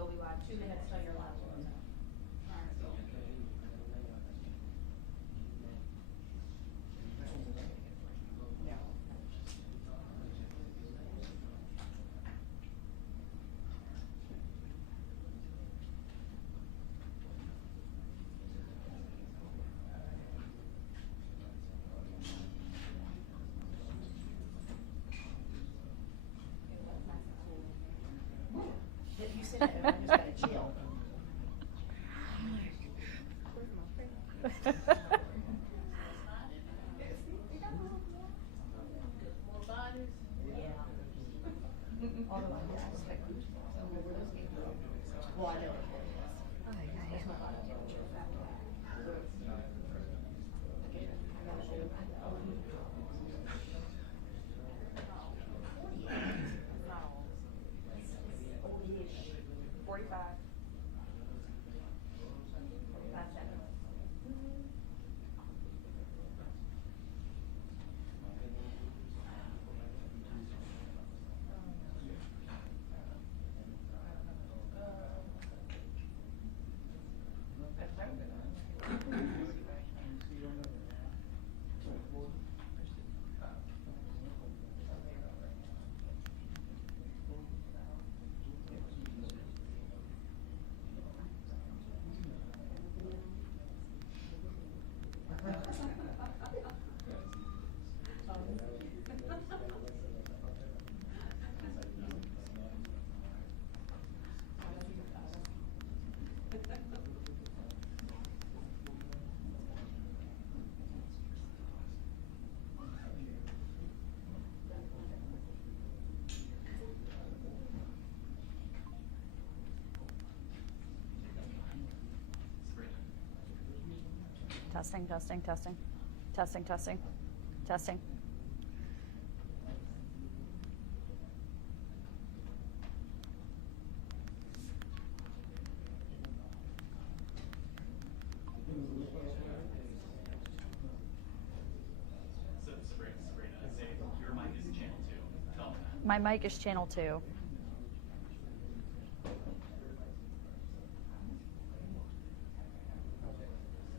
You'll be live 2 minutes till you're live. If you sit at home, just gotta chill. Although I expect you to. Well, I know it is. There's not a lot of temperature factor. Old-ish. 45. 45 seconds. Testing, testing, testing, testing, testing, testing. So Sabrina, say your mic is channel 2. Tell them that. My mic is channel 2.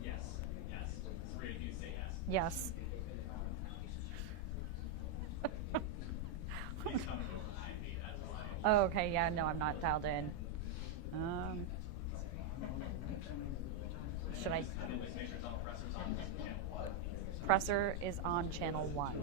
Yes, yes. Sabrina, can you say yes? Yes. He's coming over behind me, that's why. Oh, okay, yeah, no, I'm not dialed in. Should I? And then just make sure it's on presser's on channel 1. Presser is on channel 1.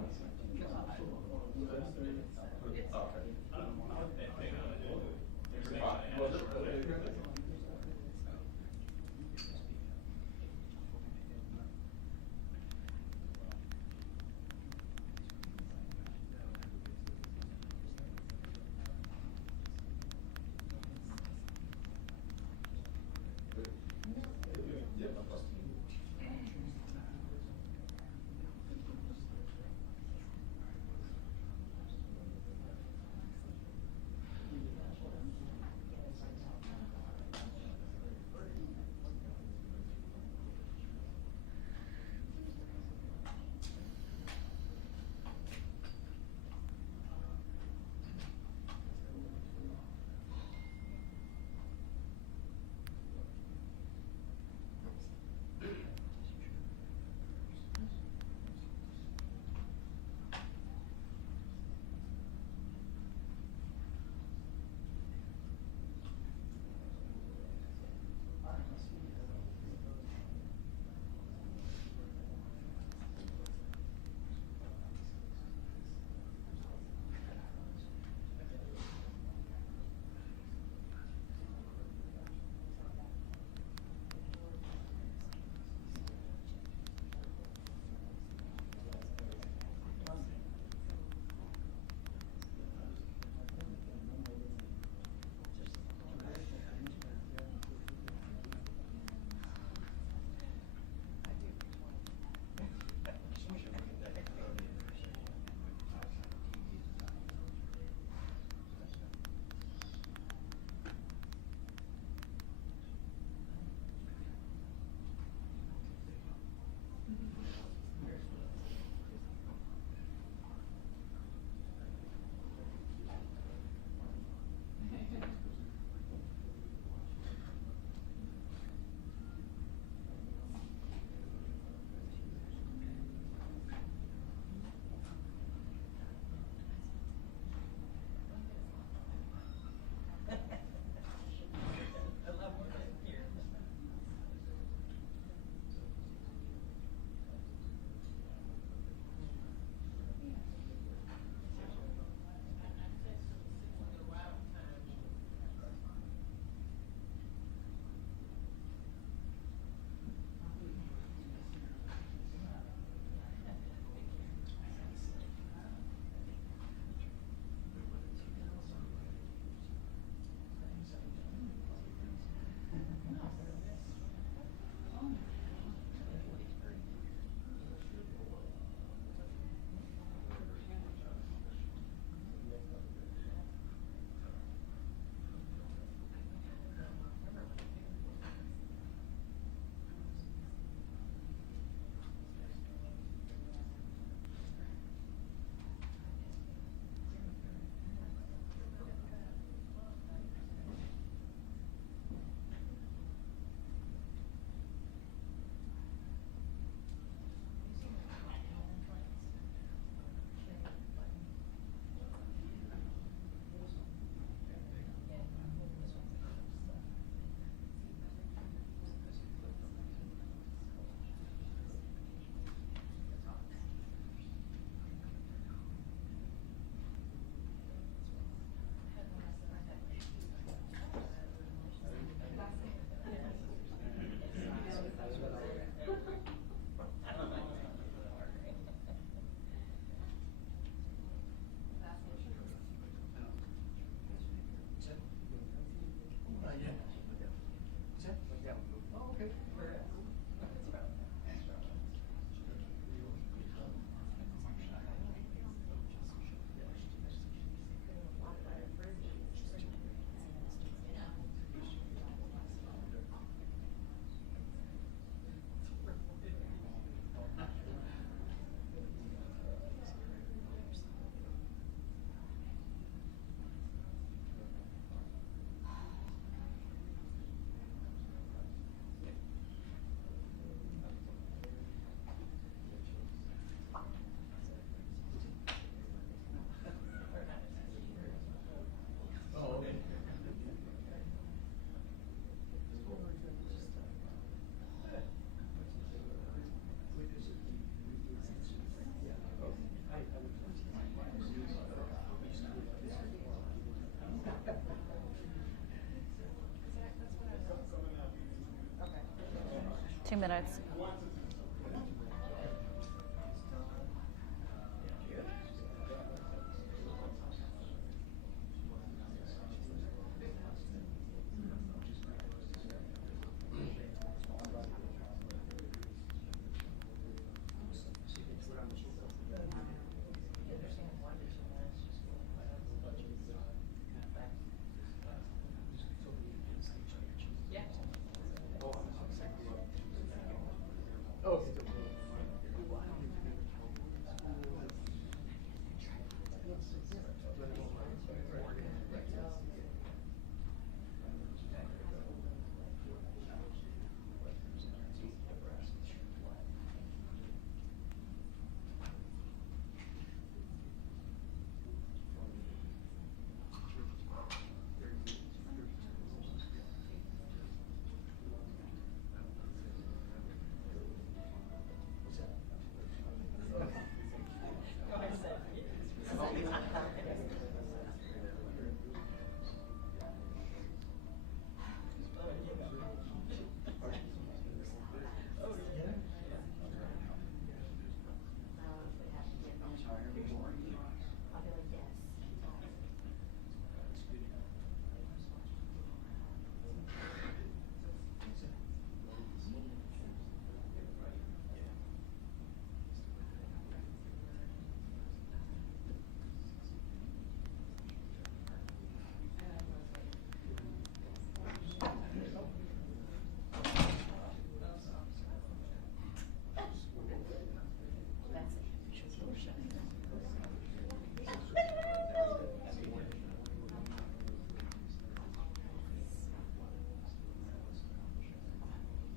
minutes.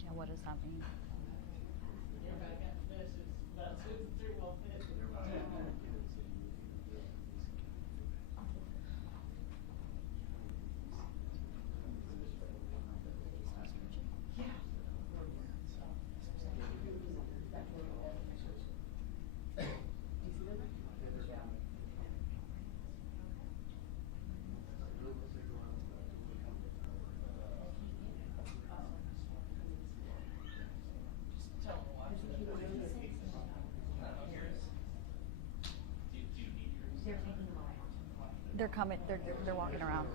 Yeah, what does that mean? They're coming. They're walking around.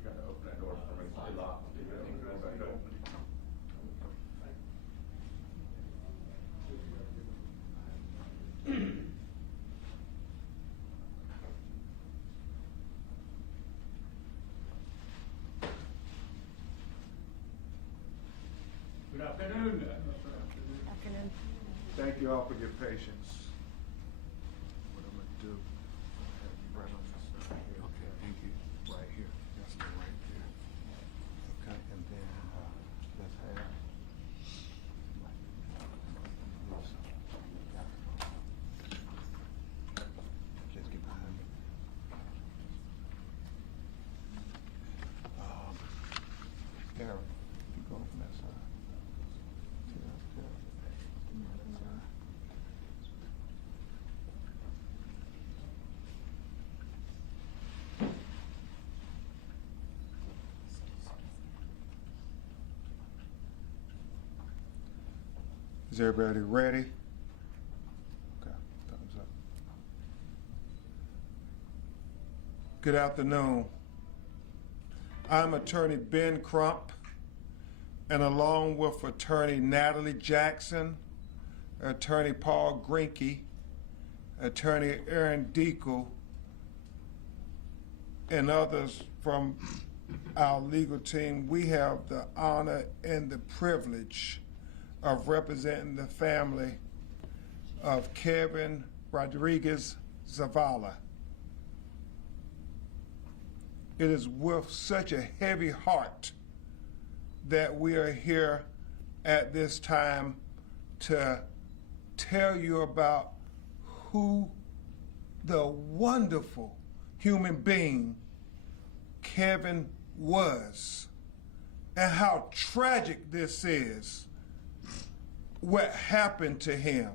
You gotta open that door for me, it's locked. You gotta open it back open. Good afternoon. Afternoon. Thank you all for your patience. What I'm gonna do, have you right on this side here. Okay, thank you. Right here, that's the right there. Okay, and then, let's have. Just get behind me. Darren, you go from that side. To that side. Is everybody ready? Okay, thumbs up. Good afternoon. I'm Attorney Ben Crump, and along with Attorney Natalie Jackson, Attorney Paul Grinke, Attorney Aaron Deacle, and others from our legal team, we have the honor and the privilege of representing the family of Kevin Rodriguez Zavala. it is with such a heavy heart that we are here at this time to tell you about who the wonderful human being Kevin was and how tragic this is, what happened to him.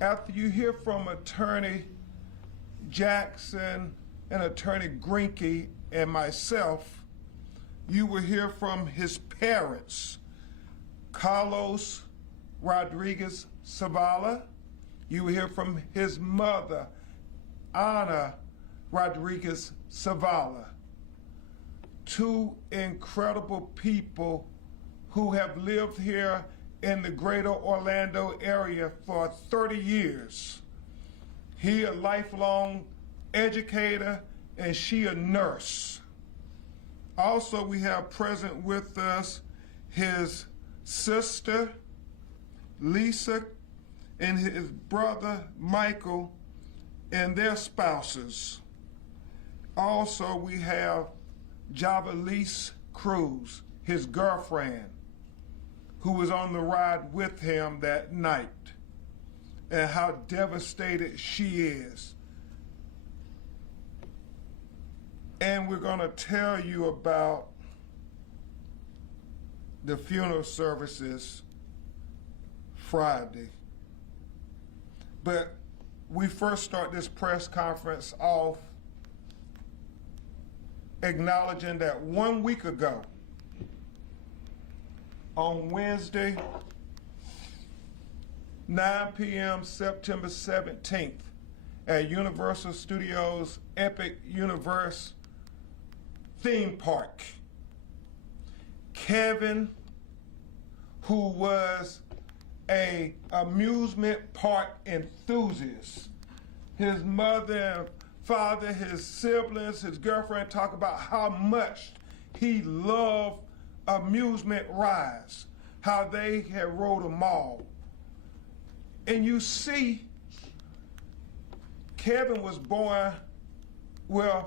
After you hear from Attorney Jackson and Attorney Greinke and myself, you will hear from his parents, Carlos Rodriguez Zavala. You will hear from his mother, Ana Rodriguez Zavala. Two incredible people who have lived here in the greater Orlando area for 30 years. He a lifelong educator and she a nurse. Also, we have present with us his sister, Lisa, and his brother, Michael, and their spouses. Also, we have Javalise Cruz, his girlfriend, who was on the ride with him that night, and how devastated she is. And we're going to tell you about the funeral services Friday. But we first start this press conference off acknowledging that 1 week ago, on Wednesday, 9 p.m., September 17th, at Universal Studios Epic Universe theme park, Kevin, who was an amusement park enthusiast, his mother and father, his siblings, his girlfriend talk about how much he loved amusement rides, how they had rode them all. And you see, Kevin was born with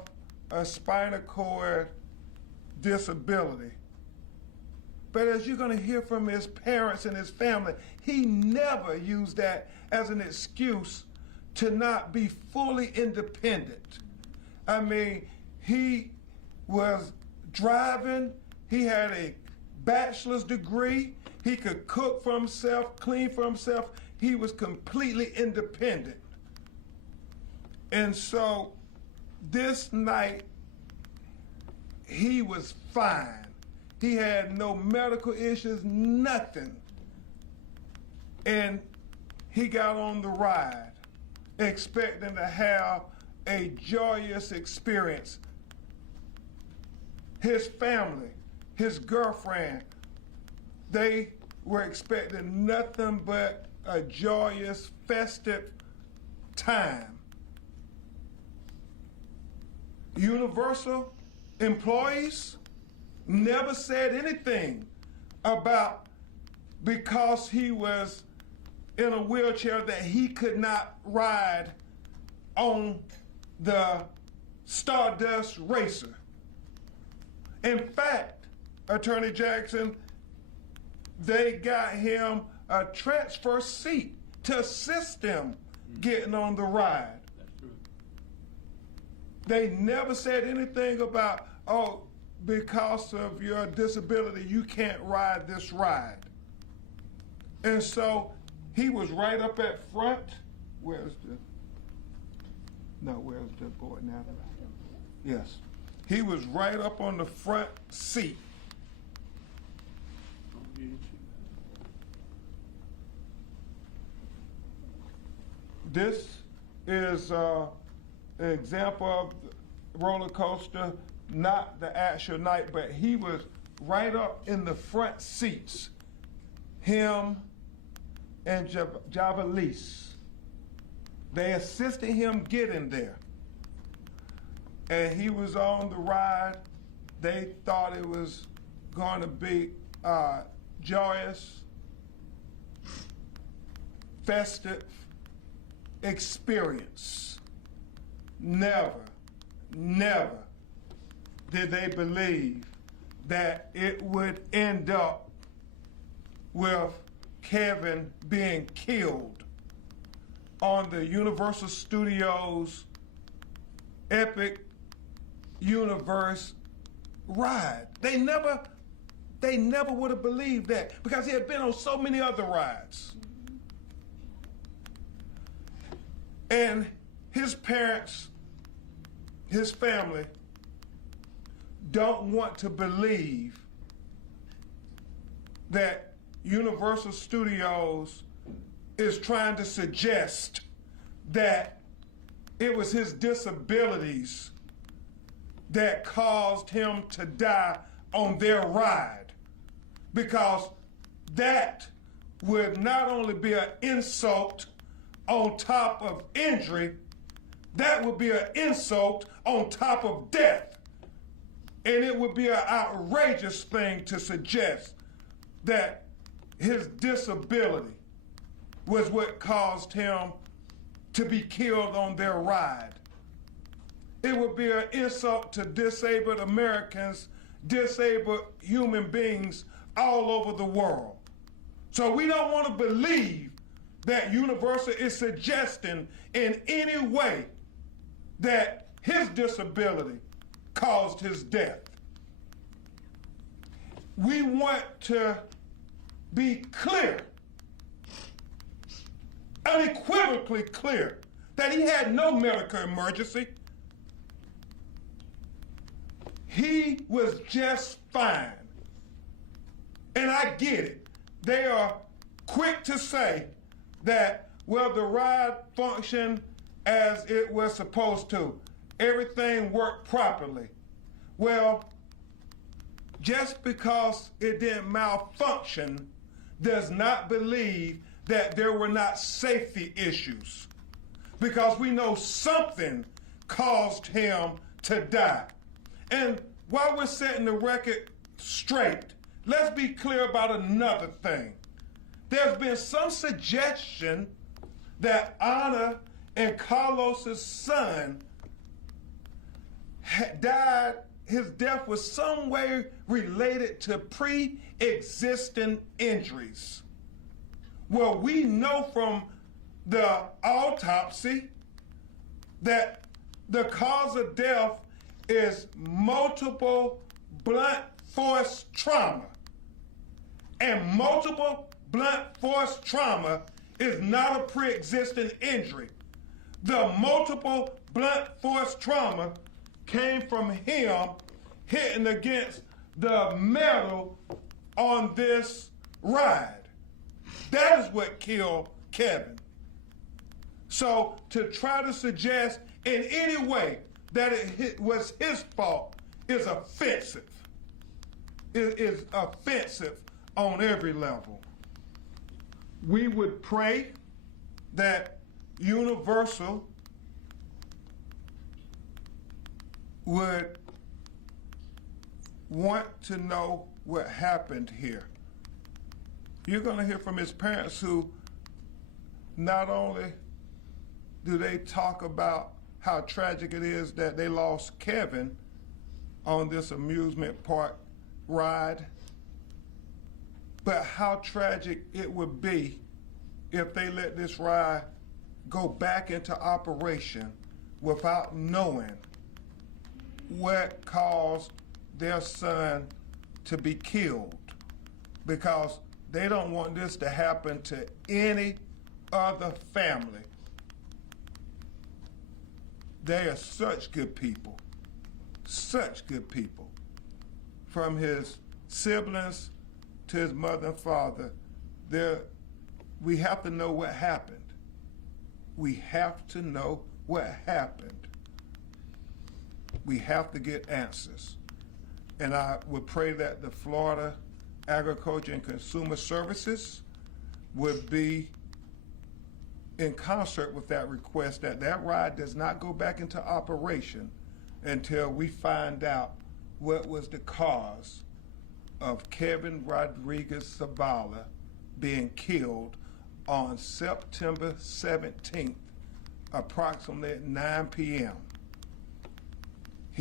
a spinal cord disability. But as you're going to hear from his parents and his family, he never used that as an excuse to not be fully independent. I mean, he was driving, he had a bachelor's degree, he could cook for himself, clean for himself, he was completely independent. And so this night, he was fine. He had no medical issues, nothing. And he got on the ride, expecting to have a joyous experience. His family, his girlfriend, they were expecting nothing but a joyous, festive time. Universal employees never said anything about because he was in a wheelchair that he could not ride on the Stardust Racer. In fact, Attorney Jackson, they got him a transfer seat to assist him getting on the ride. That's true. They never said anything about, oh, because of your disability, you can't ride this ride. And so he was right up at front. Where's the board now? Yes. He was right up on the front seat. This is an example of the roller coaster, not the actual night, but he was right up in the front seats. Him and Javalise. They assisted him getting there. And he was on the ride. They thought it was going to be joyous, festive experience. Never, never did they believe that it would end up with Kevin being killed on the Universal Studios Epic Universe ride. They never would have believed that because he had been on so many other rides. And his parents, his family, don't want to believe that Universal Studios is trying to suggest that it was his disabilities that caused him to die on their ride, because that would not only be an insult on top of injury, that would be an insult on top of death. And it would be an outrageous thing to suggest that his disability was what caused him to be killed on their ride. It would be an insult to disabled Americans, disabled human beings all over the world. So we don't want to believe that Universal is suggesting in any way that his disability caused his death. We want to be clear, unequivocally clear, that he had no medical emergency. He was just fine. And I get it. They are quick to say that, well, the ride functioned as it was supposed to. Everything worked properly. Well, just because it didn't malfunction does not believe that there were not safety issues, because we know something caused him to die. And while we're setting the record straight, let's be clear about another thing. There's been some suggestion that Ana and Carlos's son died, his death was some way related to pre-existing injuries. Well, we know from the autopsy that the cause of death is multiple blunt force trauma. And multiple blunt force trauma is not a pre-existing injury. The multiple blunt force trauma came from him hitting against the metal on this ride. That is what killed Kevin. So to try to suggest in any way that it was his fault is offensive. It is offensive on every level. We would pray that Universal would want to know what happened here. You're going to hear from his parents, who not only do they talk about how tragic it is that they lost Kevin on this amusement park ride, but how tragic it would be if they let this ride go back into operation without knowing what caused their son to be killed, because they don't want this to happen to any other family. They are such good people, from his siblings to his mother and father. We have to know what happened. We have to know what happened. We have to get answers. And I would pray that the Florida Agriculture and Consumer Services would be in concert with that request, that that ride does not go back into operation until we find out what was the cause of Kevin Rodriguez Zavala being killed on September 17th, approximately at 9 p.m.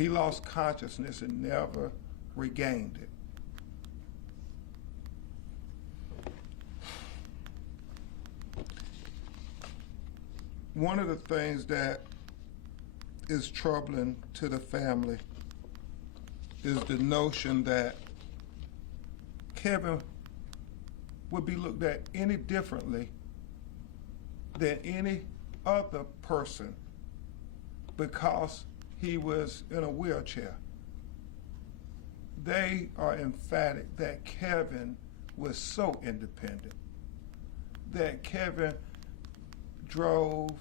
He lost consciousness and never regained it. One of the things that is troubling to the family is the notion that Kevin would be looked at any differently than any other person because he was in a wheelchair. They are emphatic that Kevin was so independent, that Kevin drove,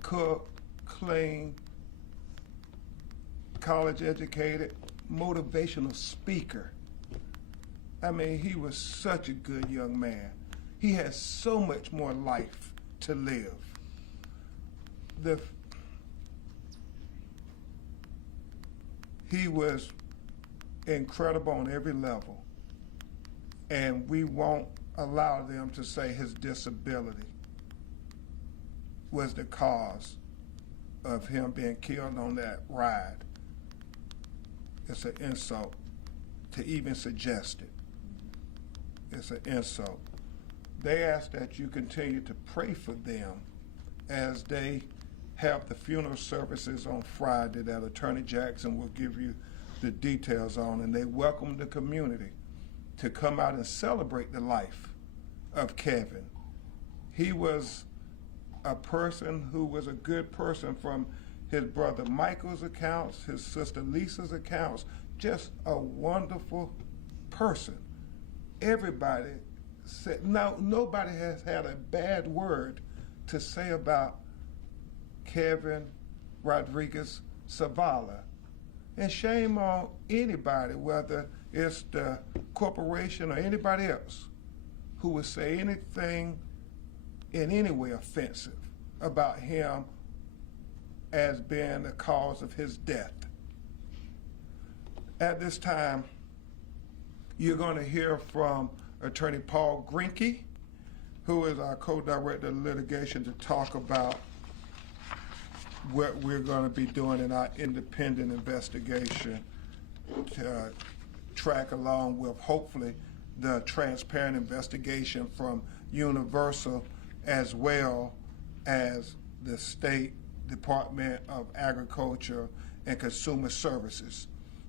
cooked, cleaned, college educated, motivational speaker. I mean, he was such a good young man. He has so much more life to live. He was incredible on every level, and we won't allow them to say his disability was the cause of him being killed on that ride. It's an insult to even suggest it. It's an insult. They ask that you continue to pray for them as they have the funeral services on Friday that Attorney Jackson will give you the details on, and they welcome the community to come out and celebrate the life of Kevin. He was a person who was a good person from his brother Michael's accounts, his sister Lisa's accounts, just a wonderful person. Everybody said, now nobody has had a bad word to say about Kevin Rodriguez Zavala. And shame on anybody, whether it's the corporation or anybody else, who would say anything in any way offensive about him as being the cause of his death. At this time, you're going to hear from Attorney Paul Grinke, who is our co-director of litigation, to talk about what we're going to be doing in our independent investigation to track along with, hopefully, the transparent investigation from Universal as well as the State Department of Agriculture and Consumer Services.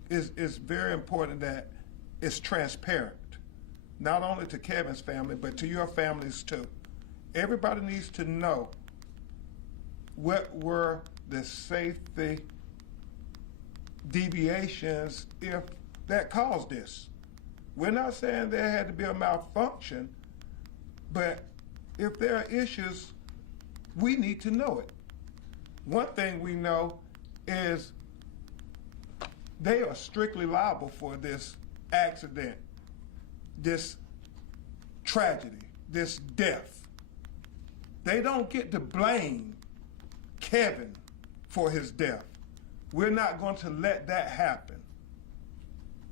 It's very important that it's transparent, not only to Kevin's family, but to your families too. Everybody needs to know what were the safety deviations if that caused this. We're not saying there had to be a malfunction, but if there are issues, we need to know it. One thing we know is they are strictly liable for this accident, this tragedy, this death. They don't get to blame Kevin for his death. We're not going to let that happen.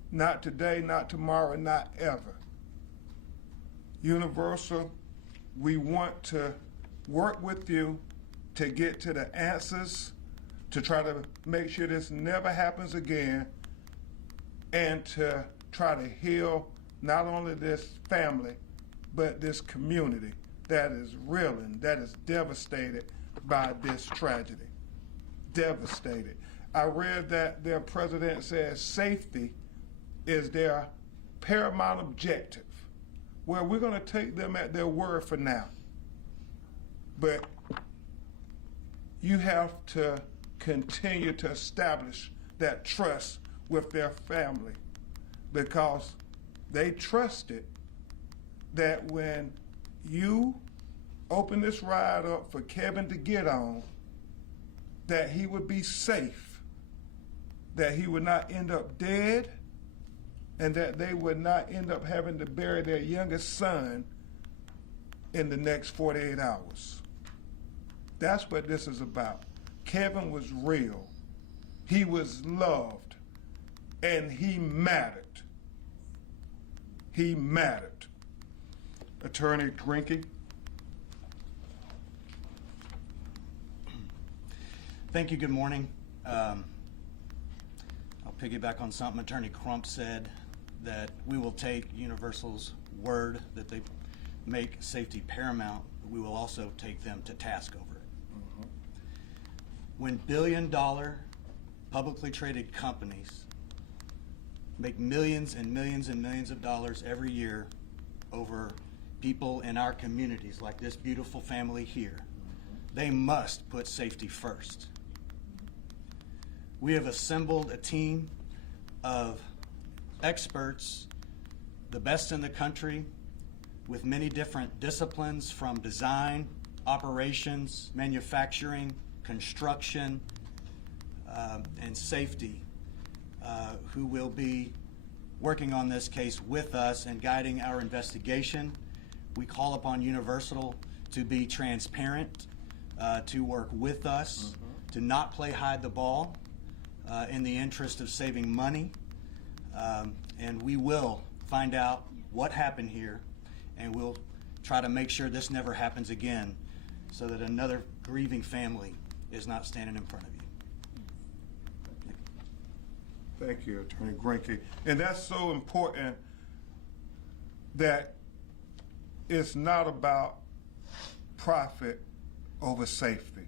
Not today, not tomorrow, not ever. Universal, we want to work with you to get to the answers, to try to make sure this never happens again, and to try to heal not only this family, but this community that is reeling, that is devastated by this tragedy. Devastated. I read that their president says safety is their paramount objective. Well, we're going to take them at their word for now. But you have to continue to establish that trust with their family, because they trusted that when you open this ride up for Kevin to get on, that he would be safe, that he would not end up dead, and that they would not end up having to bury their youngest son in the next 48 hours. That's what this is about. Kevin was real. He was loved, and he mattered. He mattered. Attorney Grinke. Thank you. Good morning. piggyback on something Attorney Crump said, that we will take Universal's word that they make safety paramount, but we will also take them to task over it. When billion-dollar publicly traded companies make millions and millions and millions of dollars every year over people in our communities, like this beautiful family here, they must put safety first. We have assembled a team of experts, the best in the country, with many different disciplines from design, operations, manufacturing, construction, and safety, who will be working on this case with us and guiding our investigation. We call upon Universal to be transparent, to work with us, to not play hide the ball in the interest of saving money. And we will find out what happened here, and we'll try to make sure this never happens again, so that another grieving family is not standing in front of you. Thank you, Attorney Greinke. And that's so important, that it's not about profit over safety.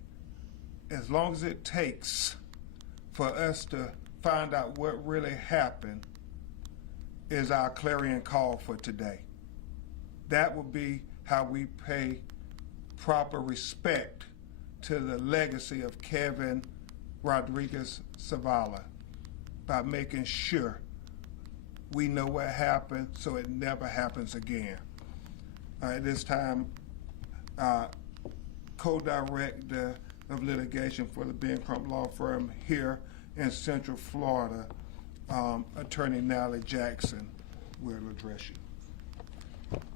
As long as it takes for us to find out what really happened is our clarion call for today. That will be how we pay proper respect to the legacy of Kevin Rodriguez Zavala, by making sure we know what happened so it never happens again. At this time, co-director of litigation for the Ben Crump Law Firm here in Central Florida, Attorney Natalie Jackson, will address you.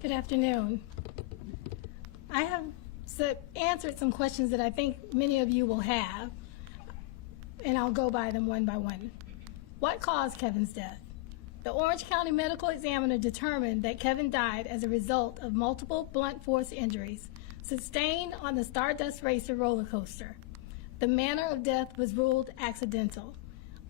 Good afternoon. I have answered some questions that I think many of you will have, and I'll go by them one by one. What caused Kevin's death? The Orange County Medical Examiner determined that Kevin died as a result of multiple blunt force injuries sustained on the Stardust Racer roller coaster. The manner of death was ruled accidental.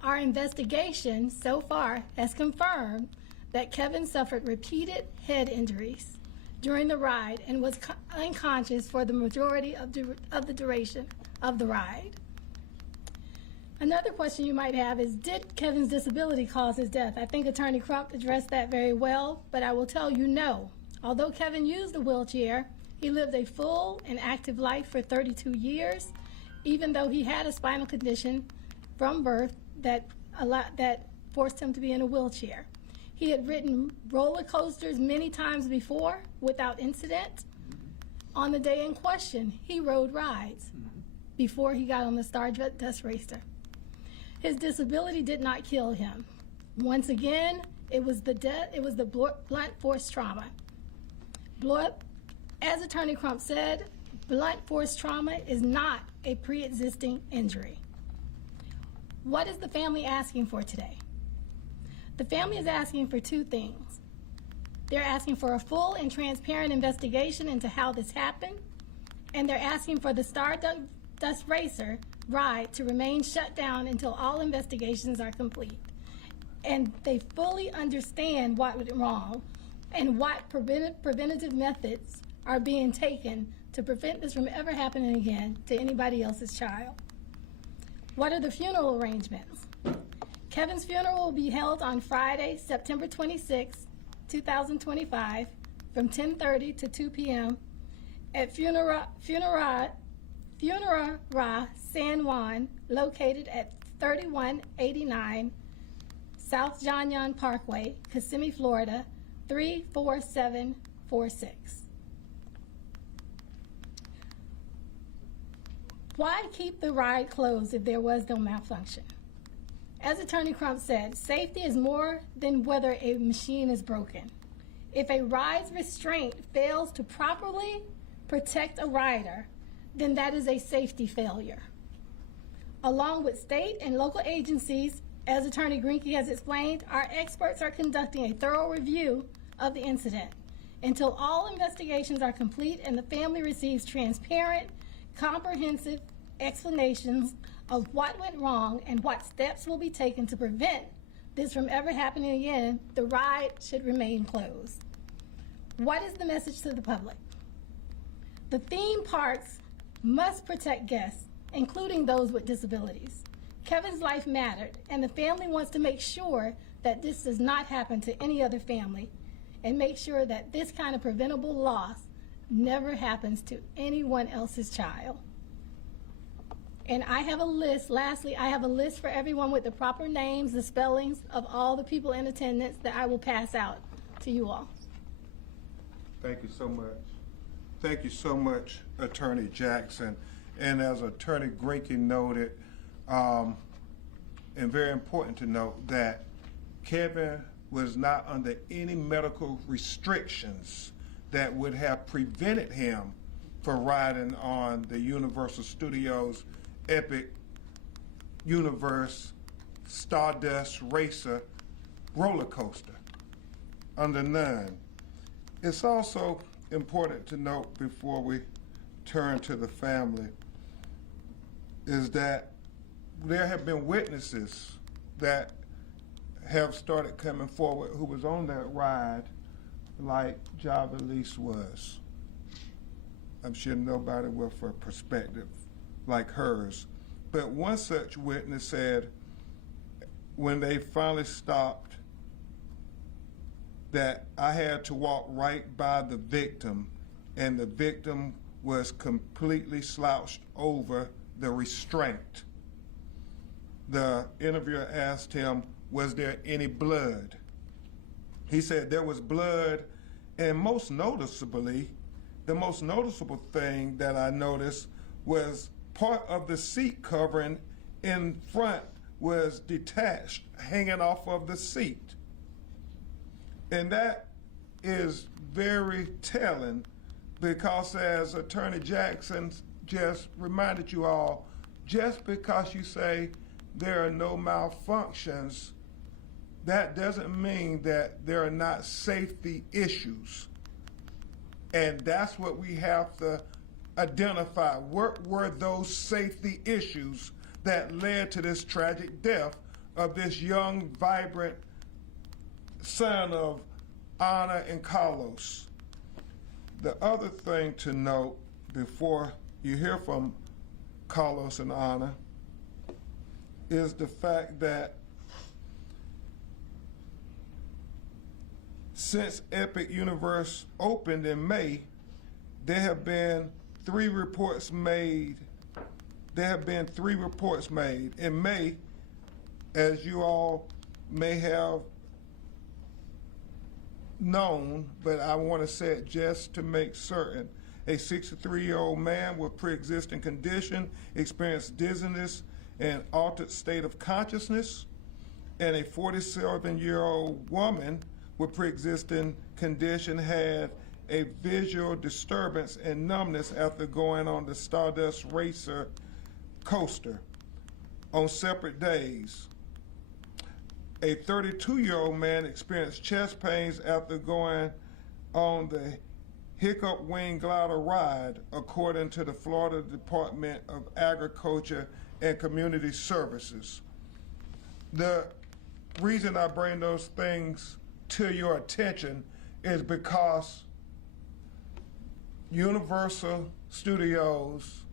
Our investigation so far has confirmed that Kevin suffered repeated head injuries during the ride and was unconscious for the majority of the duration of the ride. Another question you might have is, did Kevin's disability cause his death? I think Attorney Crump addressed that very well, but I will tell you no. Although Kevin used a wheelchair, he lived a full and active life for 32 years, even though he had a spinal condition from birth that forced him to be in a wheelchair. He had ridden roller coasters many times before without incident. On the day in question, he rode rides before he got on the Stardust Racer. His disability did not kill him. Once again, it was the blunt force trauma. As Attorney Crump said, blunt force trauma is not a pre-existing injury. What is the family asking for today? The family is asking for two things. They're asking for a full and transparent investigation into how this happened, and they're asking for the Stardust Racer ride to remain shut down until all investigations are complete. And they fully understand what went wrong and what preventative methods are being taken to prevent this from ever happening again to anybody else's child. What are the funeral arrangements? Kevin's funeral will be held on Friday, September 26, 2025, from 10:30 to 2 p.m. at Funerara San Juan, located at 3189 South John Young Parkway, Kissimmee, Florida, 34746. Why keep the ride closed if there was no malfunction? As Attorney Crump said, safety is more than whether a machine is broken. If a ride's restraint fails to properly protect a rider, then that is a safety failure. Along with state and local agencies, as Attorney Greinke has explained, our experts are conducting a thorough review of the incident until all investigations are complete and the family receives transparent, comprehensive explanations of what went wrong and what steps will be taken to prevent this from ever happening again, the ride should remain closed. What is the message to the public? The theme parks must protect guests, including those with disabilities. Kevin's life mattered, and the family wants to make sure that this does not happen to any other family, and make sure that this kind of preventable loss never happens to anyone else's child. And I have a list, lastly, I have a list for everyone with the proper names, the spellings of all the people in attendance that I will pass out to you all. Thank you so much. Thank you so much, Attorney Jackson. And as Attorney Grinke noted, and very important to note, that Kevin was not under any medical restrictions that would have prevented him from riding on the Universal Studios Epic Universe Stardust Racer roller coaster. Under none. It's also important to note before we turn to the family is that there have been witnesses that have started coming forward who was on that ride like Javalise was. I'm sure nobody with a perspective like hers. But one such witness said when they finally stopped that I had to walk right by the victim, and the victim was completely slouched over the restraint. The interviewer asked him, was there any blood? He said there was blood, and most noticeably, the most noticeable thing that I noticed was part of the seat covering in front was detached, hanging off of the seat. And that is very telling because, as Attorney Jackson just reminded you all, just because you say there are no malfunctions, that doesn't mean that there are not safety issues. And that's what we have to identify. What were those safety issues that led to this tragic death of this young, vibrant son of Ana and Carlos? The other thing to note before you hear from Carlos and Ana is the fact that since Epic Universe opened in May, there have been 3 reports made. There have been 3 reports made. In May, as you all may have known, but I want to say it just to make certain, a 63-year-old man with pre-existing condition experienced dizziness and altered state of consciousness, and a 47-year-old woman with pre-existing condition had a visual disturbance and numbness after going on the Stardust Racer coaster on separate days. A 32-year-old man experienced chest pains after going on the Hiccup Wing Glider ride, according to the Florida Department of Agriculture and Community Services. The reason I bring those things to your attention is because Universal Studios,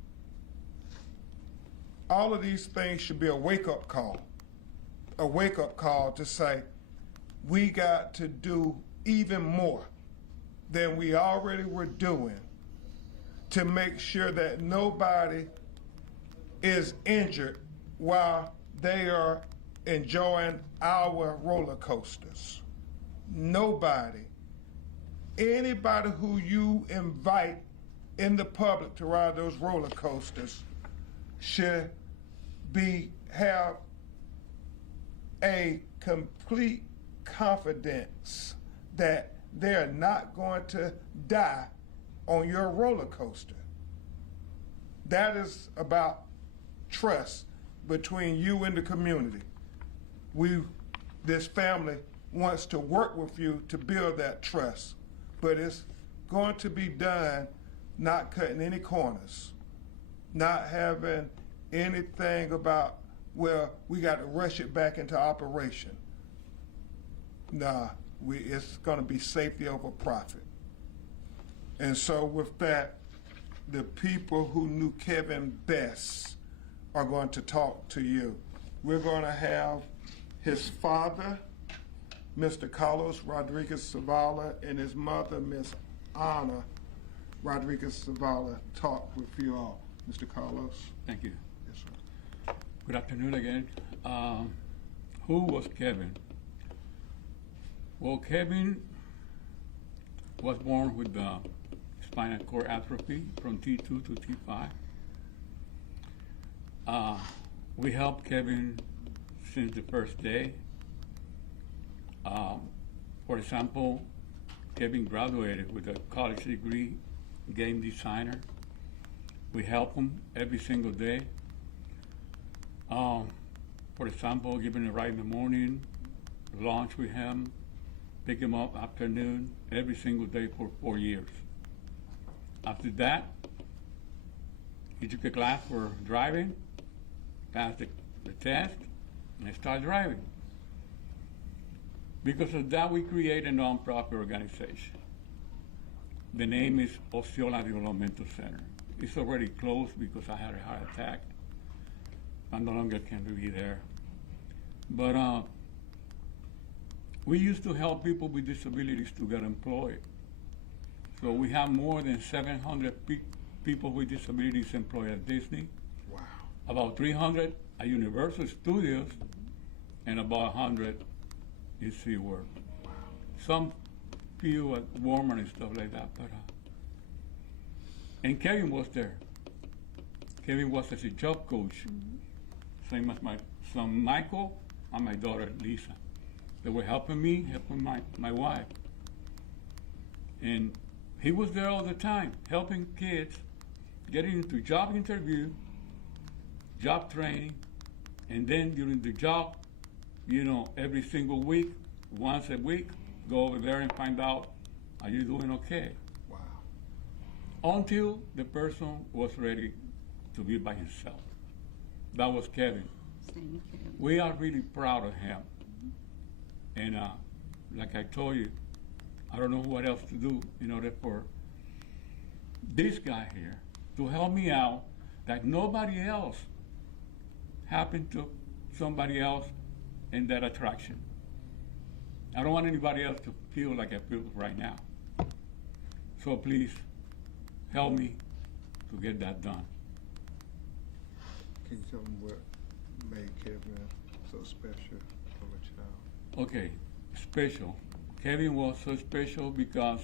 all of these things should be a wake-up call to say, we got to do even more than we already were doing to make sure that nobody is injured while they are enjoying our roller coasters. Nobody. Anybody who you invite in the public to ride those roller coasters should have a complete confidence that they're not going to die on your roller coaster. That is about trust between you and the community. This family wants to work with you to build that trust, but it's going to be done not cutting any corners, not having anything about, well, we got to rush it back into operation. Nah, it's going to be safety over profit. And so with that, the people who knew Kevin best are going to talk to you. We're going to have his father, Mr. Carlos Rodriguez Zavala, and his mother, Miss Ana Rodriguez Zavala, talk with you all. Mr. Carlos? Thank you. Yes, sir. Good afternoon again. Who was Kevin? Well, Kevin was born with spinal cord atrophy from T2 to T5. We helped Kevin since the first day. For example, Kevin graduated with a college degree, game designer. We help him every single day. For example, giving a ride in the morning, lunch with him, pick him up afternoon, every single day for 4 years. After that, he took a class for driving, passed the test, and started driving. Because of that, we created a non-profit organization. The name is Osceola Developmental Center. It's already closed because I had a heart attack. I no longer can be there. But we used to help people with disabilities to get employed. So we have more than 700 people with disabilities employed at Disney. Wow. About 300 at Universal Studios, and about 100 in SeaWorld. Wow. Some few at Walmart and stuff like that. But and Kevin was there. Kevin was as a job coach, same as my son Michael and my daughter Lisa. They were helping me, helping my wife. And he was there all the time, helping kids, getting into job interview, job training, and then during the job, every single week, once a week, go over there and find out, are you doing okay? Wow. Until the person was ready to be by himself. That was Kevin. We are really proud of him. And like I told you, I don't know what else to do in order for this guy here to help me out that nobody else happened to somebody else in that attraction. I don't want anybody else to feel like I feel right now. So please help me to get that done. Can you tell me what made Kevin so special of a child? Okay, special. Kevin was so special because,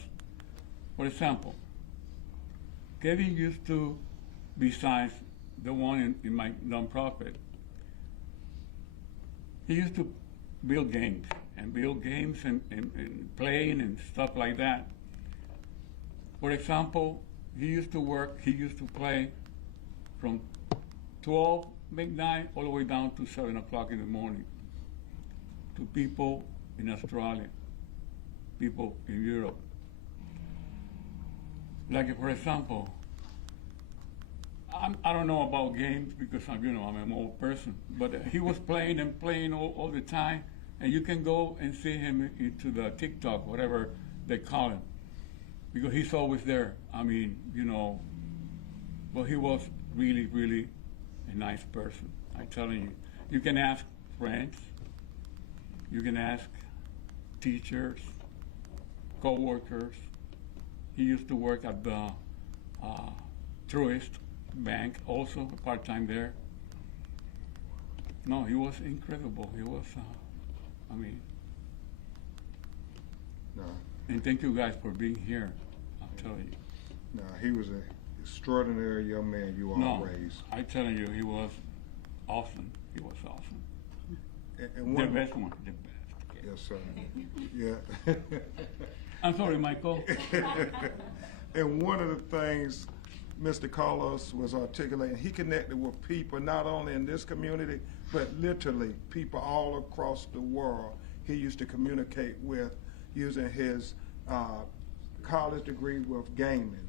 for example, Kevin used to, besides the one in my nonprofit, he used to build games and playing and stuff like that. For example, he used to play from 12 midnight all the way down to 7 o'clock in the morning to people in Australia, people in Europe. Like, for example, I don't know about games because I'm an old person, but he was playing all the time, and you can go and see him into the TikTok, whatever they call him, because he's always there. But he was really, really a nice person. I'm telling you. You can ask friends, you can ask teachers, co-workers. He used to work at the Truist Bank, also part-time there. No, he was incredible. He was, No, and thank you guys for being here. I'm telling you. no, he was an extraordinary young man you all No, raised. I'm telling you, he was awesome. He was awesome. And The one, best one, the best. yes, sir. Yeah. I'm sorry, Michael. And one of the things Mr. Carlos was articulating, he connected with people not only in this community, but literally people all across the world. He used to communicate with using his college degree with gaming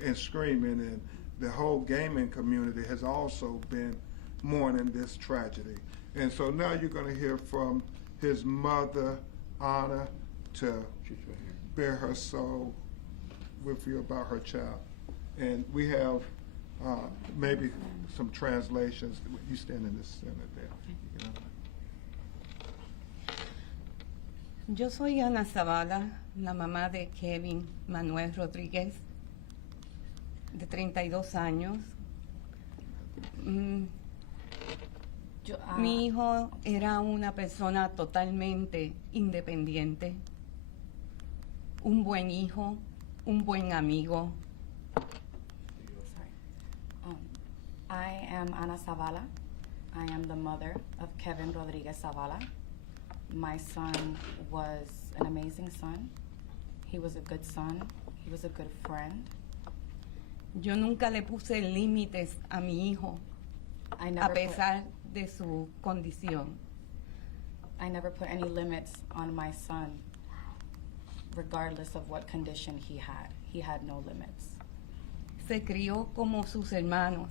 and screaming, and the whole gaming community has also been mourning this tragedy. And so now you're going to hear from his mother, honor to She's right here. bear her soul with you about her child. And we have maybe some translations. You stand in this center there. You know? Yo soy Ana Zavala, la mamá de Kevin Manuel Rodríguez, de 32 años. Mi hijo era una persona totalmente independiente, un buen hijo, un buen amigo. I am Ana Zavala. I am the mother of Kevin Rodriguez Zavala. My son was an amazing son. He was a good son. He was a good friend. Yo nunca le puse límites a mi hijo, I a never, pesar de su condición. I never put any limits on my son, regardless of what condition he had. He had no limits. Se crió como sus hermanos.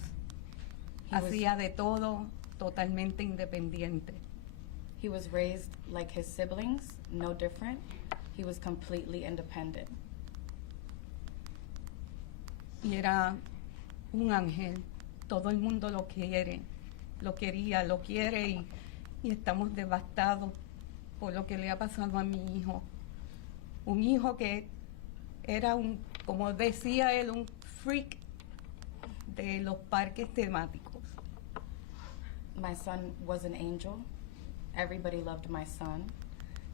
He was- Hacía de todo totalmente independiente. He was raised like his siblings, no different. He was completely independent. Y era un ángel. Todo el mundo lo quiere, lo quería, lo quiere y estamos devastados por lo que le ha pasado a mi hijo. Un hijo que era un, como decía él, un freak de los parques temáticos. My son was an angel. Everybody loved my son.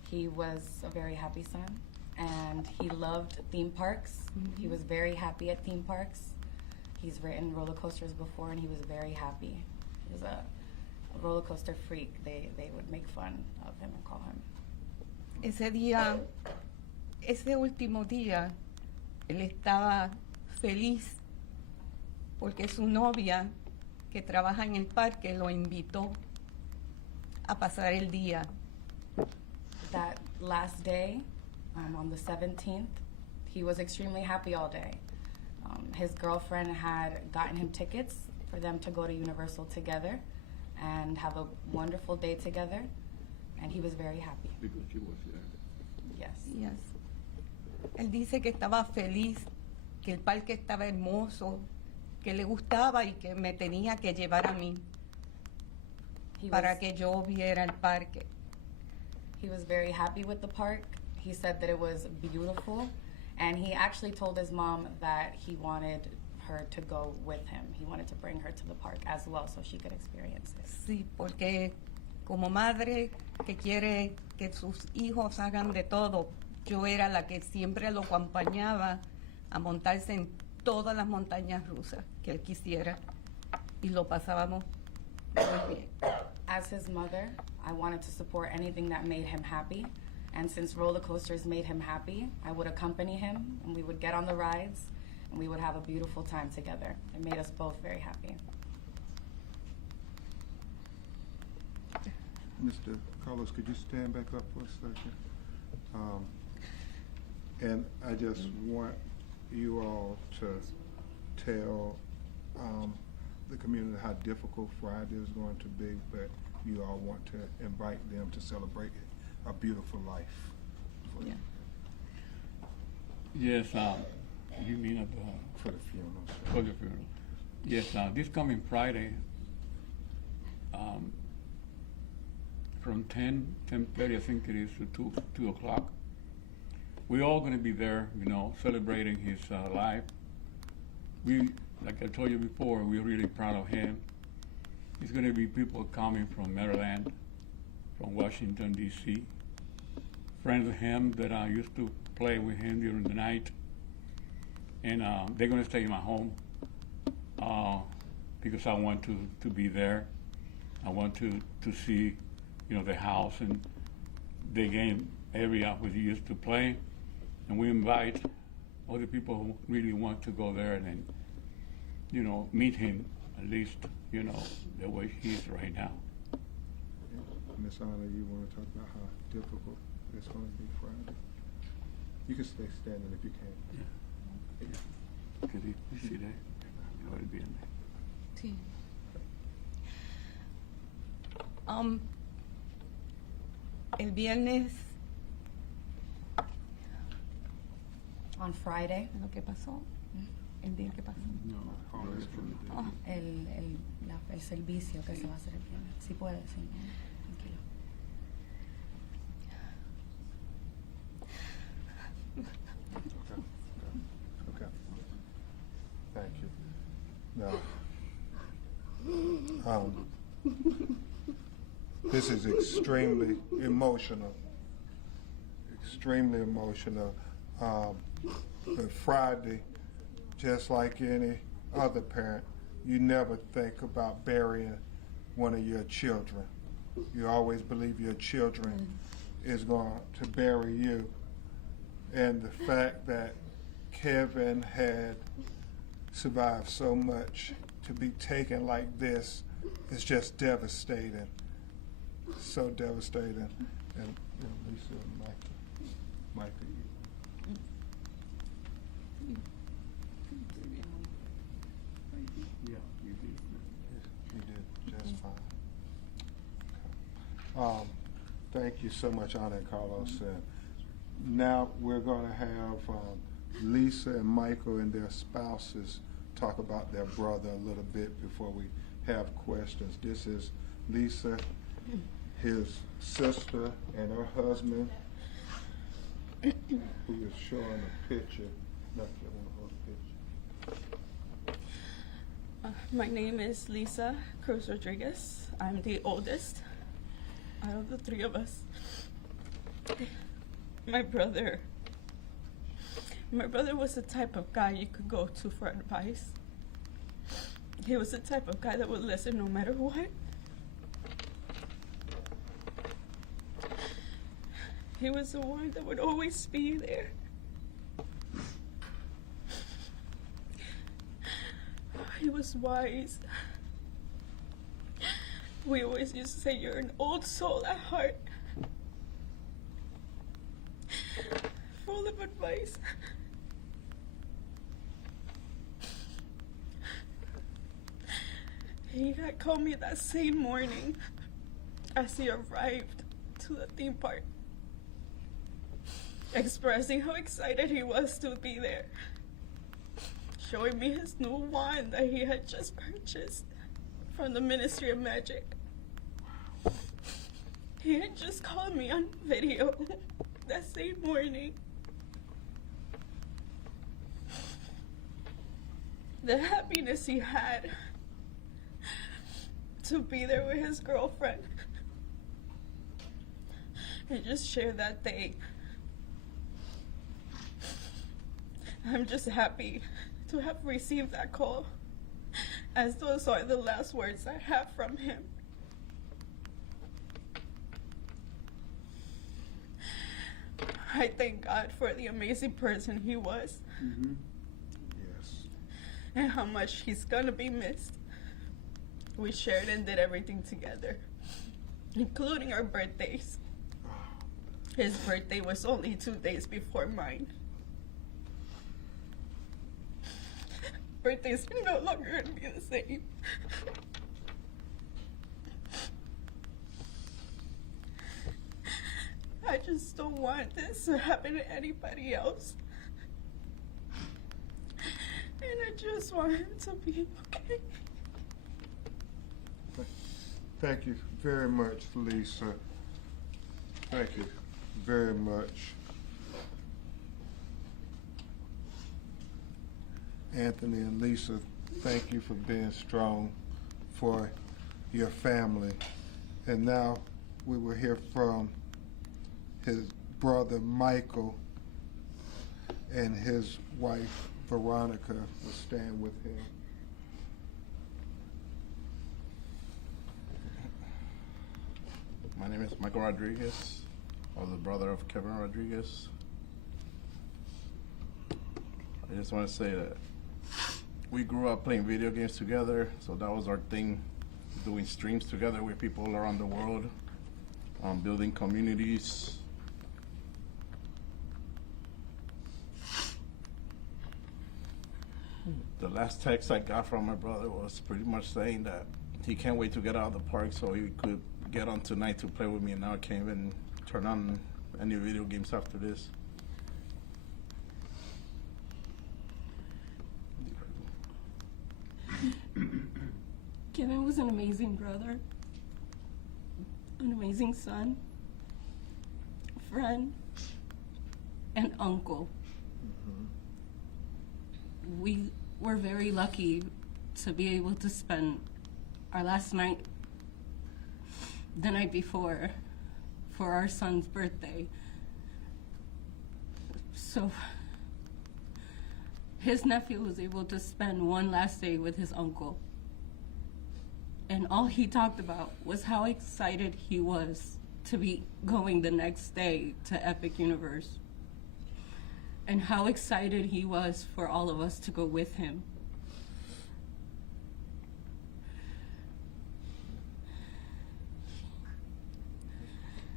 He was a very happy son, and he loved theme parks. He was very happy at theme parks. He's ridden roller coasters before, and he was very happy. He was a roller coaster freak. They would make fun of him and call him. Ese día, ese último día, él estaba feliz porque su novia, que trabaja en el parque, lo invitó a pasar el día. That last day, on the 17th, he was extremely happy all day. His girlfriend had gotten him tickets for them to go to Universal together and have a wonderful day together, and he was very happy. Because she was there. Yes. Yes. Él dice que estaba feliz, que el parque estaba hermoso, que le gustaba y que me tenía que llevar a mí He para was, que yo viera el parque. he was very happy with the park. He said that it was beautiful, and he actually told his mom that he wanted her to go with him. He wanted to bring her to the park as well so she could experience it. Sí, porque como madre que quiere que sus hijos hagan de todo, yo era la que siempre lo acompañaba a montarse en todas las montañas rusas que él quisiera y lo pasábamos muy bien. As his mother, I wanted to support anything that made him happy. And since roller coasters made him happy, I would accompany him and we would get on the rides and we would have a beautiful time together. It made us both very happy. Mr. Carlos, could you stand back up for a second? And I just want you all to tell the community how difficult Friday is going to be, but you all want to invite them to celebrate a beautiful life. for- Yeah. Yes, you mean at the For the funeral. for the funeral. Yes, this coming Friday, from 10:30, I think it is, to 2 o'clock. We're all going to be there, you know, celebrating his life. We, like I told you before, we're really proud of him. There's going to be people coming from Maryland, from Washington, D.C., friends of him that I used to play with him during the night. And they're going to stay in my home because I want to be there. I want to see, you know, the house and the game area where he used to play. And we invite other people who really want to go there and, you know, meet him at least, you know, the way he is right now. Ms. Anna, you want to talk about how difficult it's going to be Friday? You can stay standing if you can. You see that? You know, it'd be in there. Sí. El viernes On Friday, ¿Lo que pasó? El día que pasó. Oh, el servicio que se va a hacer el viernes. Sí puede, sí. Tranquilo. Okay. Thank you. Now, this is extremely emotional. Extremely emotional. But Friday, just like any other parent, you never think about burying one of your children. You always believe your children is going to bury you. And the fact that Kevin had survived so much to be taken like this is just devastating. So devastating. And Lisa and Micah, Yeah, you did. you did just fine. Thank you so much, Ana and Carlos. Now we're going to have Lisa and Michael and their spouses talk about their brother a little bit before we have questions. This is Lisa, his sister, and her husband, who is showing a picture. Look, you want to hold the picture. My name is Lisa Cruz Rodriguez. I'm the oldest out of the three of us. My brother was the type of guy you could go to for advice. He was the type of guy that would listen no matter what. He was the one that would always be there. He was wise. We always used to say, you're an old soul at heart. Full of advice. He had called me that same morning as he arrived to the theme park, expressing how excited he was to be there, showing me his new wand that he had just purchased from the Ministry of Magic. He had just called me on video that same morning. The happiness he had to be there with his girlfriend and just share that day. I'm just happy to have received that call, as those are the last words I have from him. I thank God for the amazing person he was. Yes. And how much he's gonna be missed. We shared and did everything together, including our birthdays. His birthday was only 2 days before mine. Birthdays are no longer gonna be the same. I just don't want this to happen to anybody else. And I just want him to be okay. Thank you very much, Lisa. Thank you very much. Anthony and Lisa, thank you for being strong for your family. And now we will hear from his brother Michael, and his wife Veronica will stand with him. My name is Michael Rodriguez. I was the brother of Kevin Rodriguez. I just want to say that we grew up playing video games together, so that was our thing, doing streams together with people around the world, building communities. The last text I got from my brother was pretty much saying that he can't wait to get out of the park so he could get on tonight to play with me, and now I can't even turn on any video games after this. Kevin was an amazing brother, an amazing son, friend, and uncle. We were very lucky to be able to spend our last night, the night before, for our son's birthday. So his nephew was able to spend one last day with his uncle. And all he talked about was how excited he was to be going the next day to Epic Universe. And how excited he was for all of us to go with him.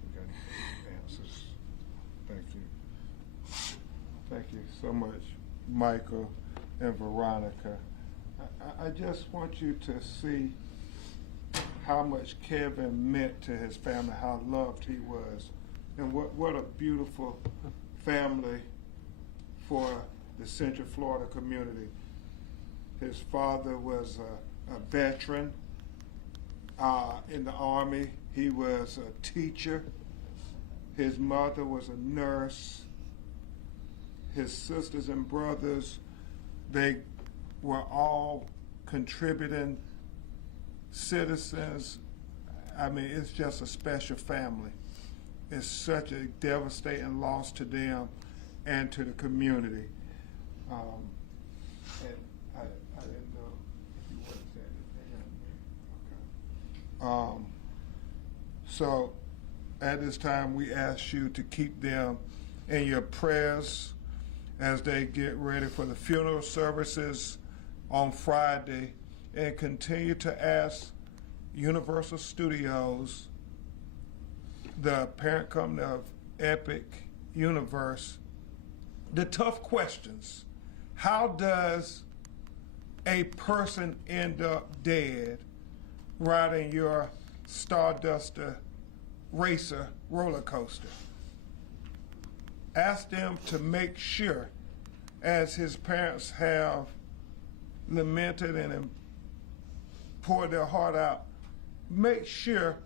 We got answers. Thank you. Thank you so much, Michael and Veronica. I just want you to see how much Kevin meant to his family, how loved he was, and what a beautiful family for the Central Florida community. His father was a veteran in the Army. He was a teacher. His mother was a nurse. His sisters and brothers, they were all contributing citizens. I mean, it's just a special family. It's such a devastating loss to them and to the community. And I didn't know if you wanted to say anything. Okay. So at this time, we ask you to keep them in your prayers as they get ready for the funeral services on Friday, and continue to ask Universal Studios, the parent company of Epic Universe, the tough questions. How does a person end up dead riding your Starduster Racer roller coaster? Ask them to make sure, as his parents have lamented and poured their heart out, make sure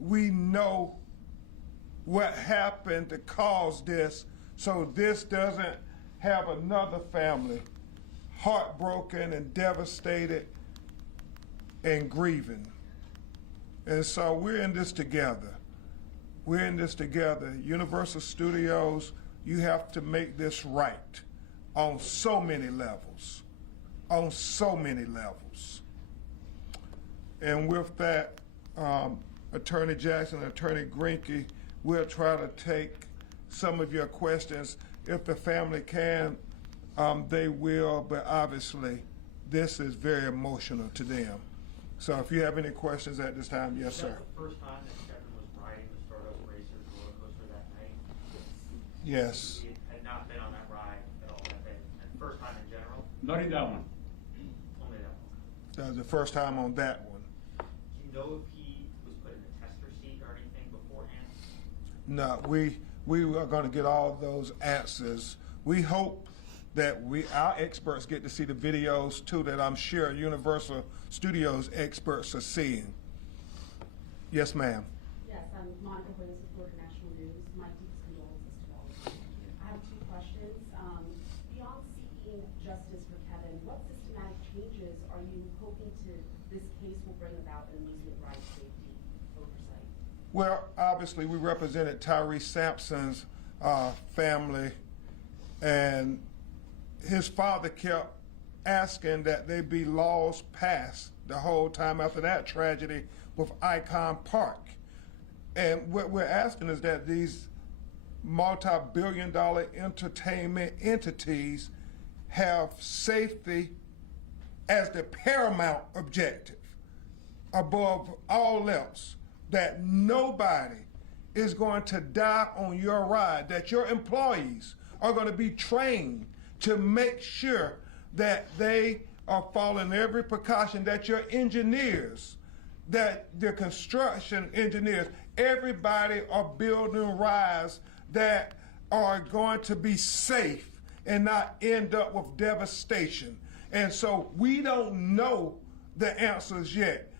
we know what happened to cause this, so this doesn't have another family heartbroken and devastated and grieving. And so we're in this together. We're in this together. Universal Studios, you have to make this right on so many levels. On so many levels. And with that, Attorney Jackson and Attorney Greinke, we'll try to take some of your questions. If the family can, they will, but obviously this is very emotional to them. So if you have any questions at this time, yes, sir. Was that the first time that Kevin was riding the Stardust Racers roller coaster that night? Yes. He had not been on that ride at all that day. And first time in general? Not in that one. Only that one. That was the first time on that one. Do you know if he was put in a tester seat or anything beforehand? No, we are going to get all those answers. We hope that our experts get to see the videos too, that I'm sure Universal Studios experts are seeing. Yes, ma'am. Yes, I'm Monica Williams with Florida National News. My deepest condolences to all of you. I have two questions. Beyond seeking justice for Kevin, what systematic changes are you hoping this case will bring about in amusement ride safety oversight? Well, obviously, we represented Tyrese Sampson's family, and his father kept asking that there be laws passed the whole time after that tragedy with Icon Park. And what we're asking is that these multi-billion-dollar entertainment entities have safety as the paramount objective above all else, that nobody is going to die on your ride, that your employees are going to be trained to make sure that they are following every precaution, that your engineers, that the construction engineers, everybody are building rides that are going to be safe and not end up with devastation. And so we don't know the answers yet.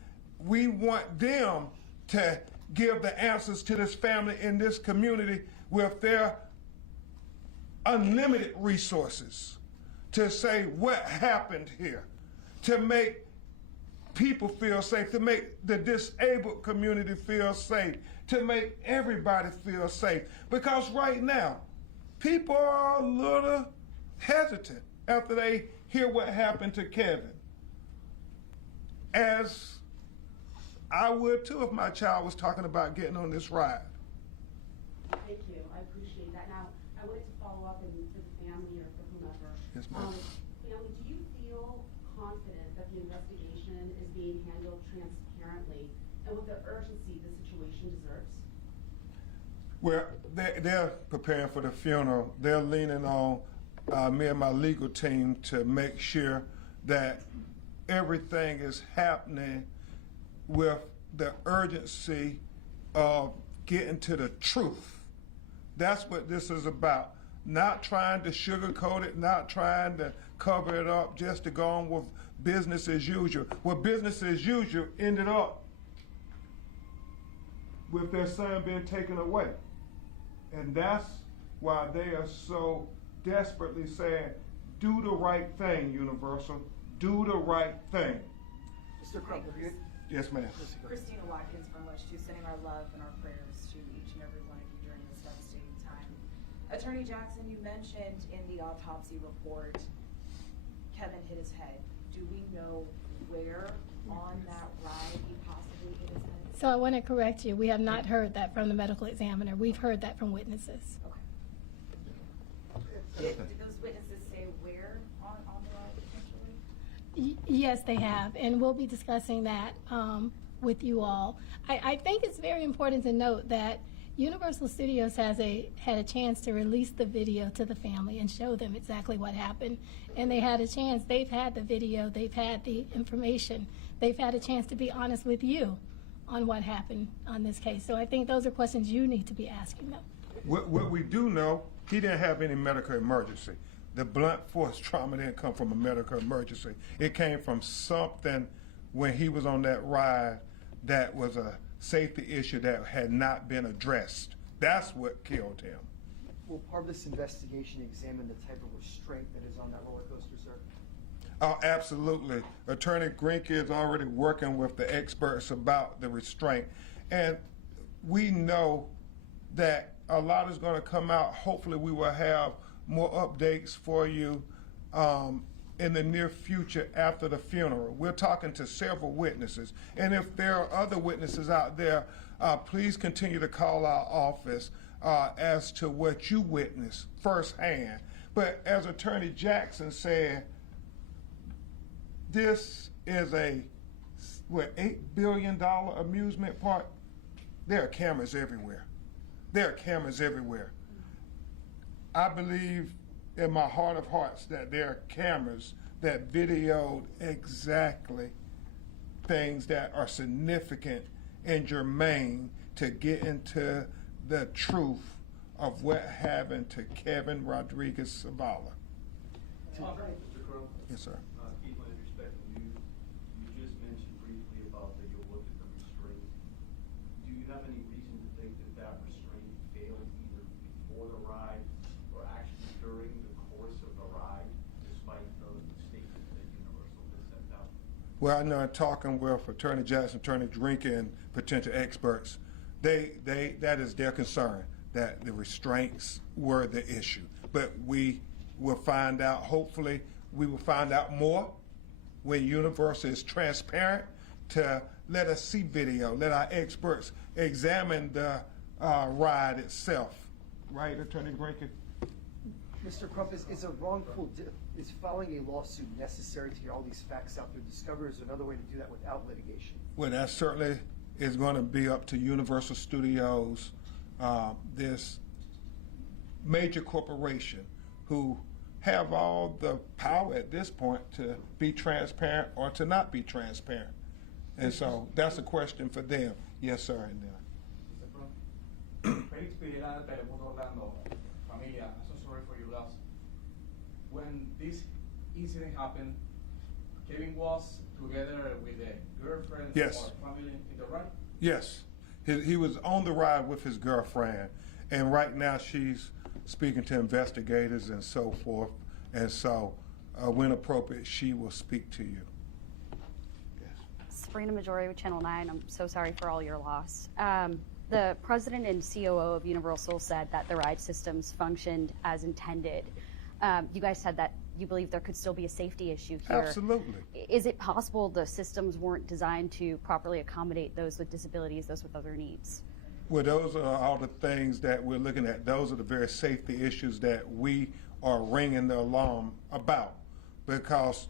we want them to give the answers to this family in this community with their unlimited resources to say what happened here, to make people feel safe, to make the disabled community feel safe, to make everybody feel safe. Because right now, people are a little hesitant after they hear what happened to Kevin. As I would too if my child was talking about getting on this ride. Thank you, I appreciate that. Now, I wanted to follow up and for the family or for whomever. Yes, ma'am. Family, do you feel confident that the investigation is being handled transparently and with the urgency the situation deserves? Well, they're preparing for the funeral. They're leaning on me and my legal team to make sure that everything is happening with the urgency of getting to the truth. That's what this is about. Not trying to sugarcoat it, not trying to cover it up, just to go on with business as usual. Well, business as usual ended up with their son being taken away. And that's why they are so desperately saying, do the right thing, Universal. Do the right thing. Mr. Crump, have you? Yes, ma'am. Christina Watkins from Wish 2, sending our love and our prayers to each and every one of you during this devastating time. Attorney Jackson, you mentioned in the autopsy report, Kevin hit his head. Do we know where on that ride he possibly hit his head? So I want to correct you. We have not heard that from the medical examiner. We've heard that from witnesses. Okay. Did those witnesses say where on the ride potentially? Yes, they have, and we'll be discussing that with you all. I think it's very important to note that Universal Studios had a chance to release the video to the family and show them exactly what happened. And they had a chance. They've had the video. They've had the information. They've had a chance to be honest with you on what happened on this case. So I think those are questions you need to be asking them. What we do know, he didn't have any medical emergency. The blunt force trauma didn't come from a medical emergency. It came from something when he was on that ride that was a safety issue that had not been addressed. That's what killed him. Will part of this investigation examine the type of restraint that is on that roller coaster, sir? Oh, absolutely. Attorney Greinke is already working with the experts about the restraint. And we know that a lot is going to come out. Hopefully we will have more updates for you in the near future after the funeral. We're talking to several witnesses. And if there are other witnesses out there, please continue to call our office as to what you witnessed firsthand. But as Attorney Jackson said, this is a, $8 billion amusement park? There are cameras everywhere. There are cameras everywhere. I believe in my heart of hearts that there are cameras that videoed exactly things that are significant and germane to get into the truth of what happened to Kevin Rodriguez Zavala. Mr. Crow? Yes, sir. Keith, with respect to you, you just mentioned briefly about that you'll look at the restraint. Do you have any reason to think that that restraint failed either before the ride or actually during the course of the ride, despite the statement that Universal has sent out? Well, I know in talking with Attorney Jackson, Attorney Greinke, and potential experts, that is their concern, that the restraints were the issue. But we will find out, hopefully, we will find out more when Universal is transparent to let us see video, let our experts examine the ride itself. Right, Attorney Greinke? Mr. Crump, is a wrongful, is filing a lawsuit necessary to get all these facts out through discovery? Is there another way to do that without litigation? Well, that certainly is going to be up to Universal Studios, this major corporation who have all the power at this point to be transparent or to not be transparent. And so that's a question for them. Yes, sir. And, Felix Pirela, Telemundo Orlando. Familia, I'm so sorry for your loss. When this incident happened, Kevin was together with a girlfriend Yes. or family in the ride? Yes, he was on the ride with his girlfriend, and right now she's speaking to investigators and so forth. And so, when appropriate, she will speak to you. Yes. Sabrina Majori with Channel 9. I'm so sorry for all your loss. The president and COO of Universal said that the ride systems functioned as intended. You guys said that you believe there could still be a safety issue here. Absolutely. Is it possible the systems weren't designed to properly accommodate those with disabilities, those with other needs? Well, those are all the things that we're looking at. Those are the very safety issues that we are ringing the alarm about. Because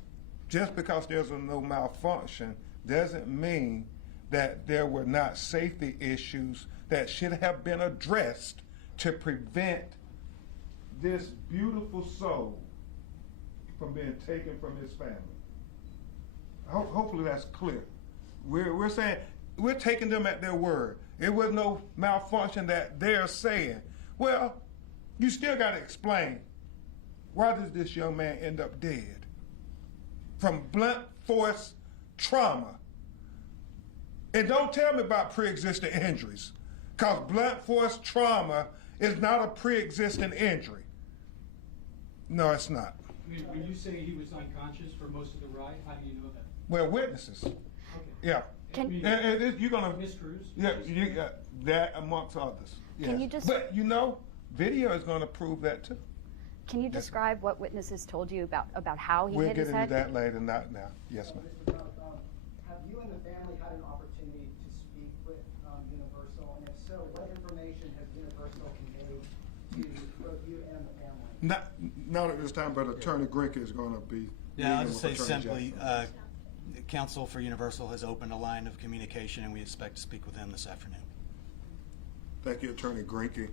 just because there's no malfunction doesn't mean that there were not safety issues that should have been addressed to prevent this beautiful soul from being taken from his family. Hopefully that's clear. We're saying, we're taking them at their word. It was no malfunction that they're saying. Well, you still got to explain, why does this young man end up dead? From blunt force trauma. And don't tell me about pre-existing injuries, because blunt force trauma is not a pre-existing injury. No, it's not. When you say he was unconscious for most of the ride, how do you know that? Well, witnesses. Okay. Yeah. You're gonna Miss Cruz? Yeah, you got that amongst others. Can yes. you just- But you know, video is going to prove that too. Can you describe what witnesses told you about how he We'll hit get his into head? that later, not now. Yes, ma'am. Mr. Trump, have you and the family had an opportunity to speak with Universal? And if so, what information has Universal conveyed to both you and the family? Not at this time, but Attorney Grinke is going to be. Yeah, I'll meeting just with say Attorney simply, Jackson. Counsel for Universal has opened a line of communication, and we expect to speak with him this afternoon. Thank you, Attorney Grinke.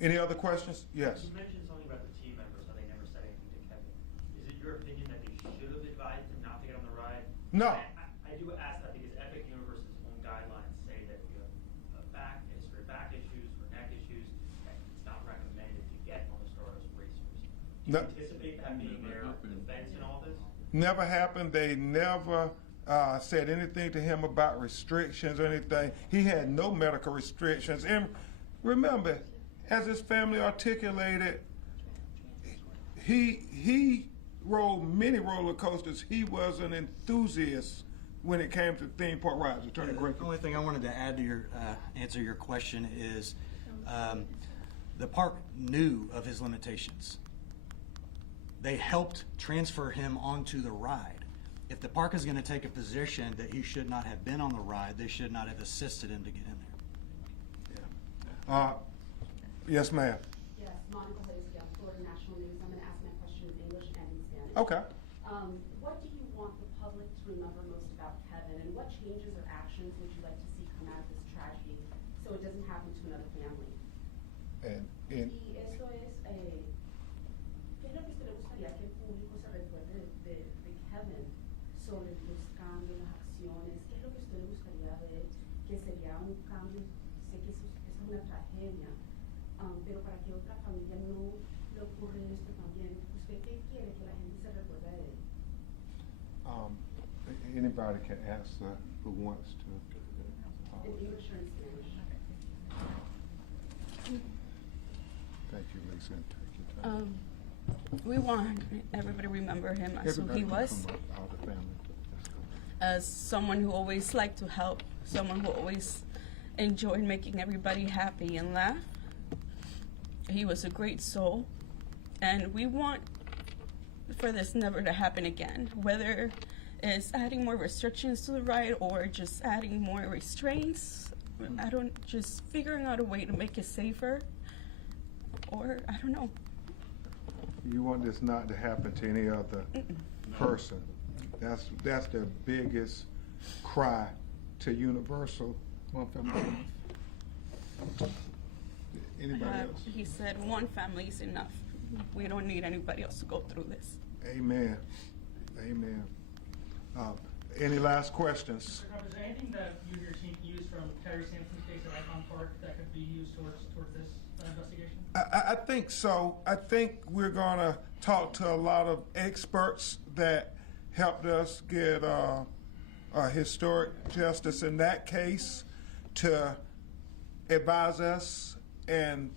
Any other questions? Yes. You mentioned something about the team members, how they never said anything to Kevin. Is it your opinion that they should have advised him not to get on the ride? No. I do ask that because Epic Universe's own guidelines say that if you have a history of back issues or neck issues, that it's not recommended to get on the Stardust racers. Do you No. anticipate that being their defense in all this? Never happened. They never said anything to him about restrictions or anything. He had no medical restrictions. And remember, as his family articulated, he rode many roller coasters. He was an enthusiast when it came to theme park rides. Attorney Grinke. The only thing I wanted to add to your answer your question is the park knew of his limitations. They helped transfer him onto the ride. If the park is going to take a position that he should not have been on the ride, they should not have assisted him to get in there. Yes, ma'am. Yes, Monica Hosea, Florida National News. I'm going to ask my question in English and in Spanish. Okay. What do you want the public to remember most about Kevin, and what changes or actions would you like to see come out of this tragedy so it doesn't happen to another family? And Y eso es, ¿qué es lo que usted le gustaría que el público se recuerde de Kevin sobre los cambios, las acciones? ¿Qué es lo que usted le gustaría ver que sería un cambio? Sé que eso es una tragedia, pero para que otra familia no le ocurra esto también, ¿usted qué quiere que la gente se recuerde de él? anybody can answer who wants to. In English or in Spanish? Thank you, Lisa. And take your time. We want everybody to remember him as who Everybody he can was, come up, all the family. Let's go. as someone who always liked to help, someone who always enjoyed making everybody happy and laugh. He was a great soul, and we want for this never to happen again, whether it's adding more restrictions to the ride or just adding more restraints. Just figuring out a way to make it safer, or I don't know. You want this not to happen to any other person. That's the biggest cry to Universal. One family. Anybody else? He said one family is enough. We don't need anybody else to go through this. Amen. Amen. Any last questions? Is there anything that you and your team can use from Terry Sampson's case at Icon Park that could be used towards this investigation? I think so. I think we're going to talk to a lot of experts that helped us get a historic justice in that case to advise us and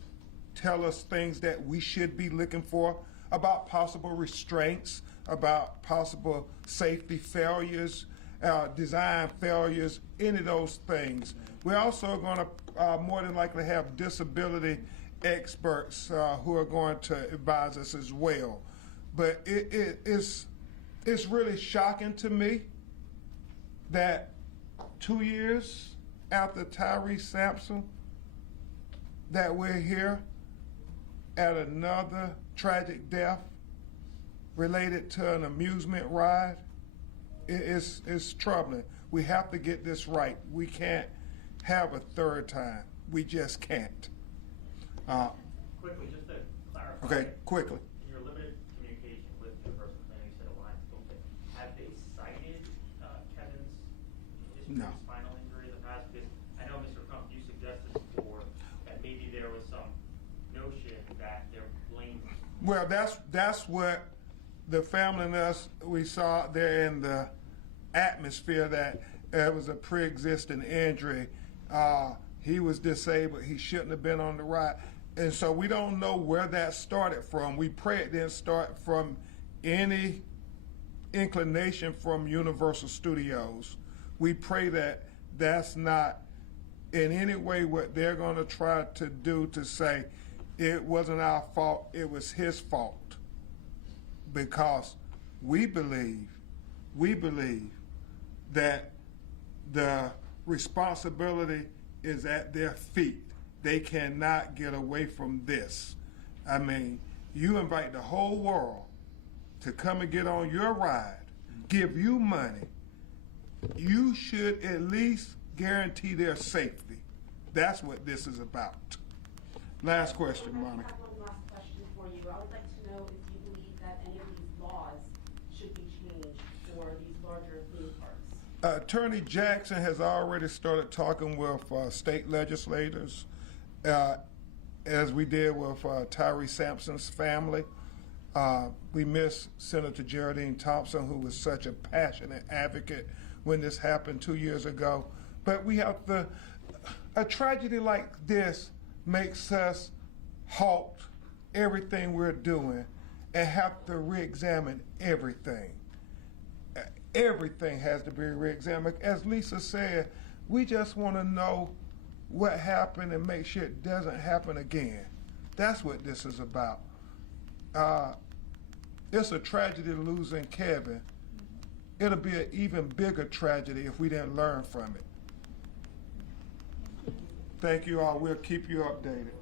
tell us things that we should be looking for about possible restraints, about possible safety failures, design failures, any of those things. We're also going to more than likely have disability experts who are going to advise us as well. But it's really shocking to me that 2 years after Tyree Sampson, that we're here at another tragic death related to an amusement ride. It's troubling. We have to get this right. We can't have a third time. We just can't. Quickly, just to clarify. Okay, quickly. In your limited communication with Universal Clinic, you said Alliance Open. Have they cited Kevin's history No. of spinal injury in the past? Because I know, Mr. Crump, you suggested before that maybe there was some notion that they're blamed. Well, that's what the family and us, we saw there in the atmosphere, that it was a pre-existing injury. He was disabled. He shouldn't have been on the ride. And so we don't know where that started from. We pray it didn't start from any inclination from Universal Studios. We pray that that's not in any way what they're going to try to do to say it wasn't our fault, it was his fault. Because we believe that the responsibility is at their feet. They cannot get away from this. I mean, you invite the whole world to come and get on your ride, give you money. You should at least guarantee their safety. That's what this is about. Last question, Monica. I have one last question for you. I would like to know if you believe that any of these laws should be changed for these larger theme parks. Attorney Jackson has already started talking with state legislators, as we did with Tyree Sampson's family. We miss Senator Geraldine Thompson, who was such a passionate advocate when this happened 2 years ago. But we have to, a tragedy like this makes us halt everything we're doing and have to re-examine everything. Everything has to be re-examined. As Lisa said, we just want to know what happened and make sure it doesn't happen again. That's what this is about. It's a tragedy losing Kevin. It'll be an even bigger tragedy if we didn't learn from it. Thank you all. We'll keep you updated.